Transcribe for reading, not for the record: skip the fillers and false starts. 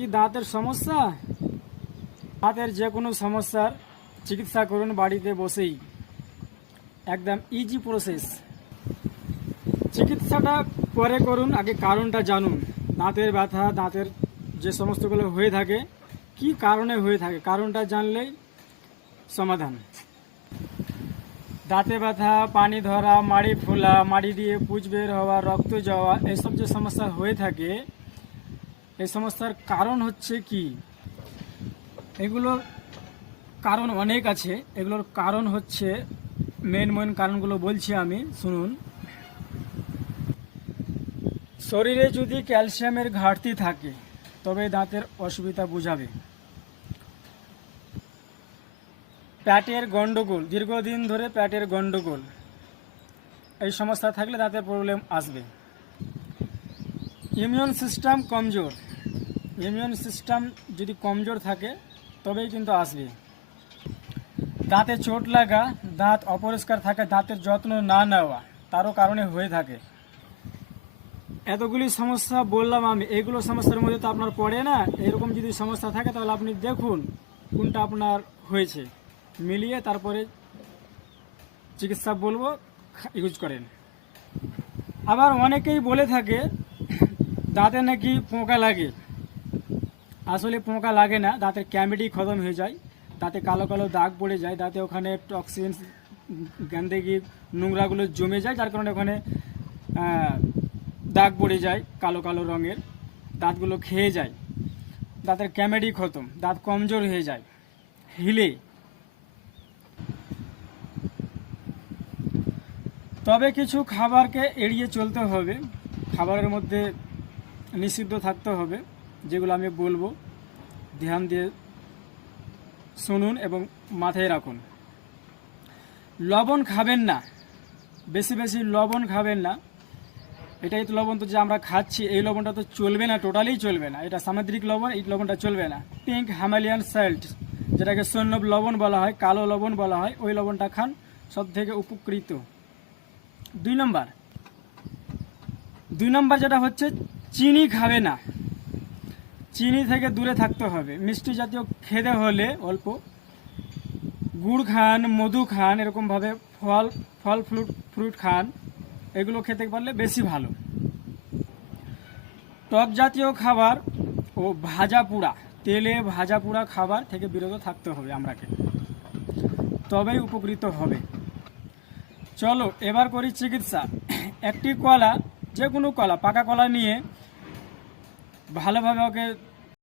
কি দাঁতের সমস্যা? দাঁতের যে কোনো সমস্যার চিকিৎসা করুন বাড়িতে বসেই, একদম ইজি প্রসেস। চিকিৎসাটা পরে করুন, আগে কারণটা জানুন। দাঁতের ব্যথা, দাঁতের যে সমস্তগুলো হয়ে থাকে, কি কারণে হয়ে থাকে, কারণটা জানলেই সমাধান। দাঁতে ব্যথা, পানি ধরা, মাড়ি ফোলা, মাড়ি দিয়ে পুঁজ বের হওয়া, রক্ত যাওয়া, এসব যে সমস্যা হয়ে থাকে, এই সমস্যার কারণ হচ্ছে কি? এগুলোর কারণ অনেক আছে। এগুলোর কারণ হচ্ছে, মেন কারণগুলো বলছি আমি, শুনুন। শরীরে যদি ক্যালসিয়ামের ঘাটতি থাকে তবে দাঁতের অসুবিধা বোঝাবে। পেটের গন্ডগোল, দীর্ঘদিন ধরে পেটের গন্ডগোল, এই সমস্যা থাকলে দাঁতের প্রবলেম আসবে। ইমিউন সিস্টেম কমজোর, ইমিউন সিস্টেম যদি কমজোর থাকে তবেই কিন্তু আসবে। দাঁতে চোট লাগা, দাঁত অপরিষ্কার থাকে, দাঁতের যত্ন না নেওয়া, তারও কারণে হয়ে থাকে। এতগুলি সমস্যা বললাম আমি, এইগুলো সমস্যার মধ্যে তো আপনার পড়ে না। এরকম যদি সমস্যা থাকে তাহলে আপনি দেখুন কোনটা আপনার হয়েছে, মিলিয়ে তারপরে চিকিৎসা বলবো, ইউজ করেন। আবার অনেকেই বলে থাকে দাঁতে নাকি পোকা লাগে। আসলে পোকা লাগে না, দাঁতের ক্যাভিটি খতম হয়ে যায়, দাঁতে কালো কালো দাগ পড়ে যায়, দাঁতে ওখানে টক্সিন, গন্ধেগি, নোংরাগুলো জমে যায়, যার কারণে ওখানে দাগ পড়ে যায় কালো কালো রঙের, দাঁতগুলো খেয়ে যায়, দাঁতের ক্যাভিটি খতম, দাঁত কমজোর হয়ে যায়, হিলে। তবে কিছু খাবারকে এড়িয়ে চলতে হবে, খাবারের মধ্যে নিষিদ্ধ থাকতে হবে, যেগুলো আমি বলবো ধ্যান দিয়ে শুনুন এবং মাথায় রাখুন। লবণ খাবেন না, বেশি বেশি লবণ খাবেন না। এটাই তো লবণ, তো যে আমরা খাচ্ছি এই লবণটা তো চলবে না, টোটালি চলবে না। এটা সামুদ্রিক লবণ, এই লবণটা চলবে না। পিঙ্ক হিমালয়ান সল্ট, যেটাকে সৈন্যব লবণ বলা হয়, কালো লবণ বলা হয়, ওই লবণটা খান, সব থেকে উপকৃত। দুই নম্বর যেটা হচ্ছে, চিনি খাবে না। চিনি থেকে দূরে থাকতে হবে। মিষ্টি জাতীয় খেতে হলে অল্প গুড় খান, মধু খান, এরকমভাবে ফল ফ্রুট খান, এগুলো খেতে পারলে বেশি ভালো। টক জাতীয় খাবার ও ভাজা পোড়া, তেলে ভাজা পোড়া খাবার থেকে বিরত থাকতে হবে আমরাকে, তবেই উপকৃত হবে। চলো এবার করি চিকিৎসা। একটি কলা, যে কোনো কলা, পাকা কলা নিয়ে ভালোভাবে ওকে